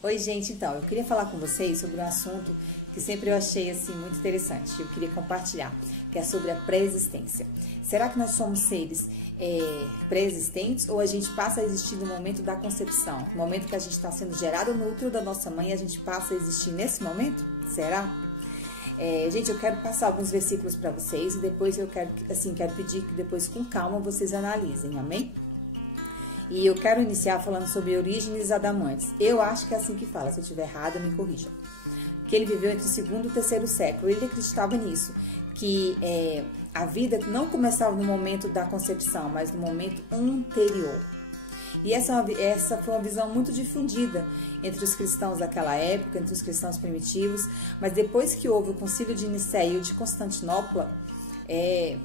Oi, gente, então, eu queria falar com vocês sobre um assunto que sempre eu achei, assim, muito interessante. Eu queria compartilhar, que é sobre a pré-existência. Será que nós somos seres pré-existentes ou a gente passa a existir no momento da concepção? No momento que a gente está sendo gerado no útero da nossa mãe, a gente passa a existir nesse momento? Será? Gente, eu quero passar alguns versículos para vocês e depois eu quero pedir que depois, com calma, vocês analisem, amém? E eu quero iniciar falando sobre Orígenes Adamantes. Eu acho que é assim que fala, se eu estiver errada, me corrijam. Que ele viveu entre o 2º e o 3º século. Ele acreditava nisso, que a vida não começava no momento da concepção, mas no momento anterior. E essa foi uma visão muito difundida entre os cristãos daquela época, entre os cristãos primitivos. Mas depois que houve o Concílio de Nicéia e o de Constantinopla,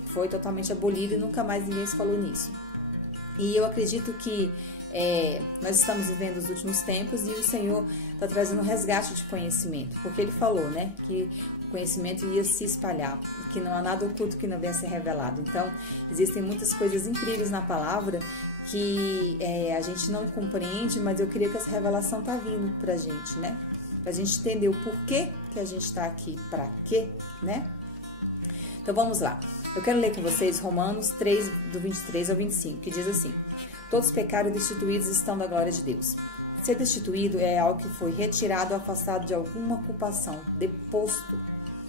foi totalmente abolido e nunca mais ninguém se falou nisso. E eu acredito que nós estamos vivendo os últimos tempos e o Senhor está trazendo um resgate de conhecimento, porque Ele falou, né, que o conhecimento ia se espalhar, que não há nada oculto que não venha a ser revelado. Então, existem muitas coisas incríveis na palavra que a gente não compreende, mas eu queria que essa revelação está vindo para a gente, né, para a gente entender o porquê que a gente está aqui, para quê, né? Então, vamos lá. Eu quero ler com vocês Romanos 3, do 23 ao 25, que diz assim: todos pecaram e destituídos estão da glória de Deus. Ser destituído é algo que foi retirado ou afastado de alguma ocupação, deposto.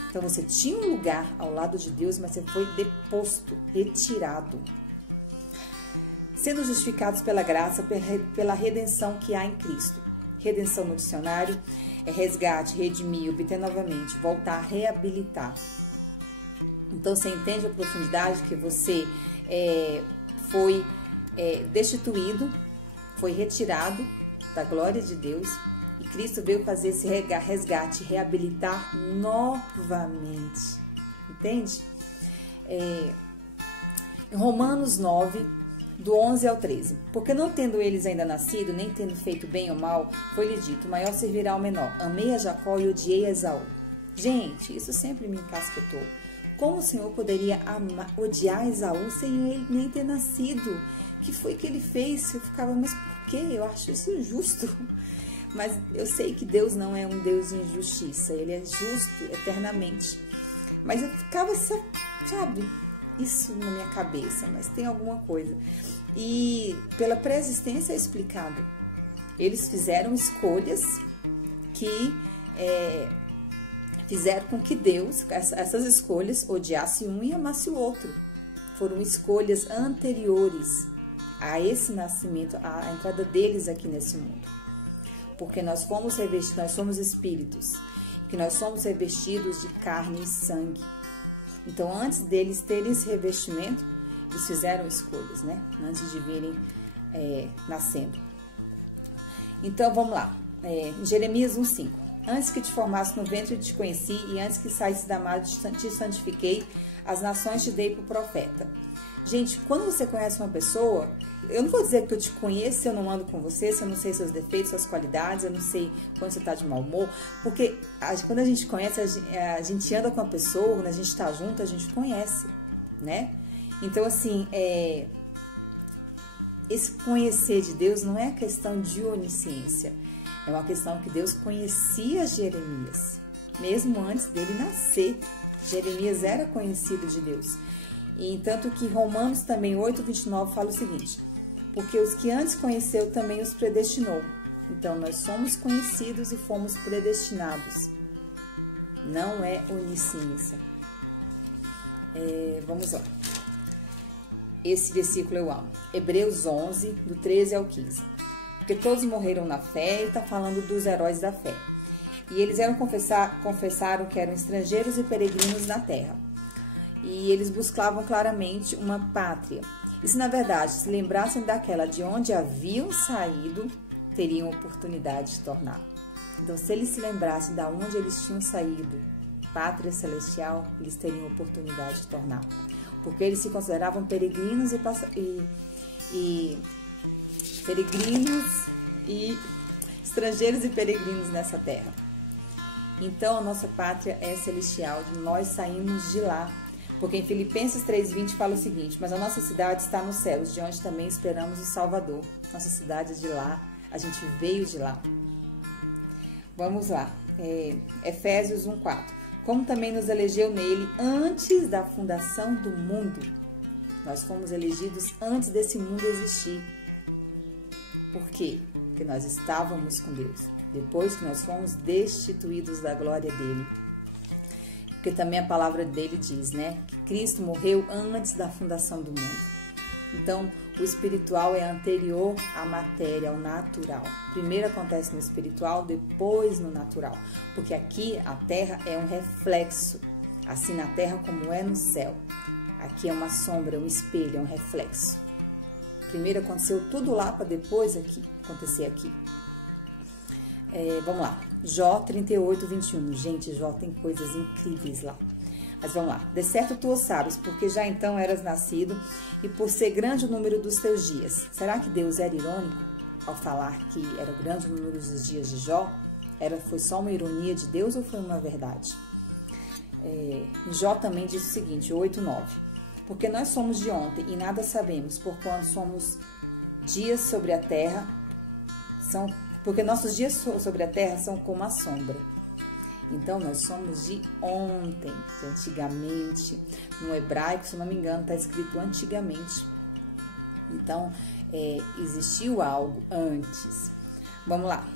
Então, você tinha um lugar ao lado de Deus, mas você foi deposto, retirado. Sendo justificados pela graça, pela redenção que há em Cristo. Redenção no dicionário é resgate, redimir, obter novamente, voltar, reabilitar. Então, você entende a profundidade que você foi destituído, foi retirado da glória de Deus e Cristo veio fazer esse resgate, reabilitar novamente. Entende? Em Romanos 9, do 11 ao 13. Porque não tendo eles ainda nascido, nem tendo feito bem ou mal, foi-lhe dito: o maior servirá ao menor. Amei a Jacó e odiei a Esaú. Gente, isso sempre me encasquetou. Como o Senhor poderia odiar Esaú sem ele nem ter nascido? O que foi que ele fez? Eu ficava, mas por quê? Eu acho isso injusto. Mas eu sei que Deus não é um Deus de injustiça. Ele é justo eternamente. Mas eu ficava, sabe, isso na minha cabeça. Mas tem alguma coisa. E pela pré-existência é explicado. Eles fizeram escolhas que fizeram com que Deus, essas escolhas, odiasse um e amasse o outro. Foram escolhas anteriores a esse nascimento, a entrada deles aqui nesse mundo. Porque nós fomos revestidos, nós somos espíritos, que nós somos revestidos de carne e sangue. Então, antes deles terem esse revestimento, eles fizeram escolhas, né? Antes de virem nascendo. Então, vamos lá. Jeremias 1:5. Antes que te formasse no ventre, te conheci, e antes que saísse da madre, te santifiquei, as nações te dei por profeta. Gente, quando você conhece uma pessoa, eu não vou dizer que eu te conheço se eu não ando com você, se eu não sei seus defeitos, suas qualidades, eu não sei quando você está de mau humor, porque quando a gente conhece, a gente anda com a pessoa, quando a gente está junto, a gente conhece, né? Então, assim, esse conhecer de Deus não é questão de onisciência. É uma questão que Deus conhecia Jeremias, mesmo antes dele nascer. Jeremias era conhecido de Deus. E tanto que Romanos também 8:29 fala o seguinte: porque os que antes conheceu também os predestinou. Então, nós somos conhecidos e fomos predestinados. Não é onisciência. Vamos lá. Esse versículo eu amo. Hebreus 11, do 13 ao 15. Porque todos morreram na fé, e está falando dos heróis da fé. E eles confessaram que eram estrangeiros e peregrinos na terra. E eles buscavam claramente uma pátria. E se na verdade se lembrassem daquela de onde haviam saído, teriam oportunidade de tornar. Então, se eles se lembrassem de onde eles tinham saído, pátria celestial, eles teriam oportunidade de tornar. Porque eles se consideravam peregrinos e estrangeiros e peregrinos nessa terra. Então, a nossa pátria é celestial, nós saímos de lá. Porque em Filipenses 3:20 fala o seguinte: mas a nossa cidade está nos céus, de onde também esperamos o Salvador. Nossa cidade é de lá, a gente veio de lá. Vamos lá. Efésios 1:4. Como também nos elegeu nele antes da fundação do mundo. Nós fomos elegidos antes desse mundo existir. Por quê? Porque nós estávamos com Deus. Depois que nós fomos destituídos da glória dele. Porque também a palavra dele diz, né? Que Cristo morreu antes da fundação do mundo. Então, o espiritual é anterior à matéria, ao natural. Primeiro acontece no espiritual, depois no natural. Porque aqui a terra é um reflexo, assim na terra como é no céu. Aqui é uma sombra, um espelho, é um reflexo. Primeiro aconteceu tudo lá para depois acontecer aqui. Vamos lá. Jó 38:21. Gente, Jó tem coisas incríveis lá. Mas vamos lá. De certo tu o sabes, porque já então eras nascido, e por ser grande o número dos teus dias. Será que Deus era irônico ao falar que era grande o número dos dias de Jó? Foi só uma ironia de Deus ou foi uma verdade? Jó também diz o seguinte, 8:9. Porque nós somos de ontem e nada sabemos, porquanto somos dias sobre a terra, porque nossos dias sobre a terra são como a sombra. Então, nós somos de ontem, de antigamente. No hebraico, se não me engano, está escrito antigamente. Então, existiu algo antes. Vamos lá.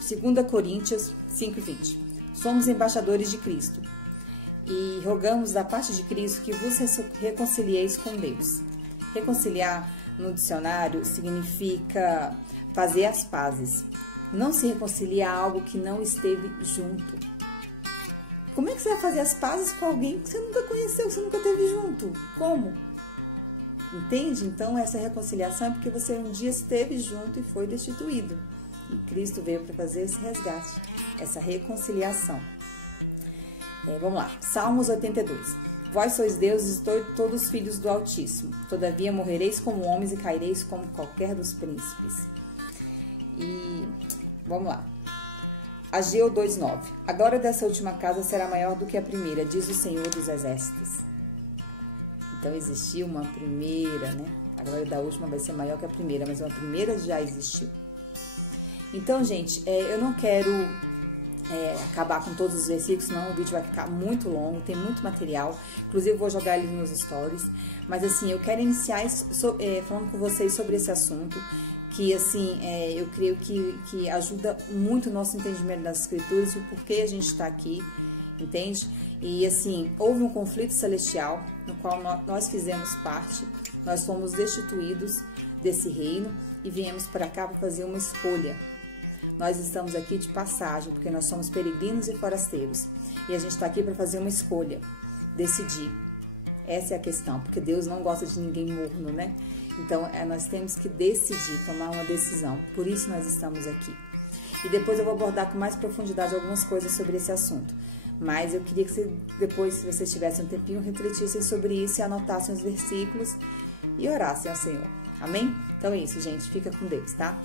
2 Coríntios 5:20. Somos embaixadores de Cristo e rogamos da parte de Cristo que vos reconcilieis com Deus. Reconciliar, no dicionário, significa fazer as pazes. Não se reconcilia a algo que não esteve junto. Como é que você vai fazer as pazes com alguém que você nunca conheceu, que você nunca esteve junto? Como? Entende? Então, essa reconciliação é porque você um dia esteve junto e foi destituído. E Cristo veio para fazer esse resgate, essa reconciliação. Vamos lá. Salmos 82. Vós sois deuses e todos filhos do Altíssimo. Todavia morrereis como homens e caireis como qualquer dos príncipes. E vamos lá. Ageu 2:9. A glória dessa última casa será maior do que a primeira, diz o Senhor dos Exércitos. Então existiu uma primeira, né? A glória da última vai ser maior que a primeira, mas uma primeira já existiu. Então, gente, eu não quero acabar com todos os versículos, senão o vídeo vai ficar muito longo, tem muito material. Inclusive, eu vou jogar ele nos stories. Mas, assim, eu quero iniciar falando com vocês sobre esse assunto, que, assim, eu creio que ajuda muito o nosso entendimento das Escrituras e o porquê a gente está aqui, entende? E, assim, houve um conflito celestial, no qual nós fizemos parte, nós fomos destituídos desse reino e viemos para cá para fazer uma escolha. Nós estamos aqui de passagem, porque nós somos peregrinos e forasteiros. E a gente está aqui para fazer uma escolha, decidir. Essa é a questão, porque Deus não gosta de ninguém morno, né? Então, nós temos que decidir, tomar uma decisão. Por isso nós estamos aqui. E depois eu vou abordar com mais profundidade algumas coisas sobre esse assunto. Mas eu queria que depois, se vocês tivessem um tempinho, refletissem sobre isso e anotassem os versículos e orassem ao Senhor. Amém? Então é isso, gente. Fica com Deus, tá?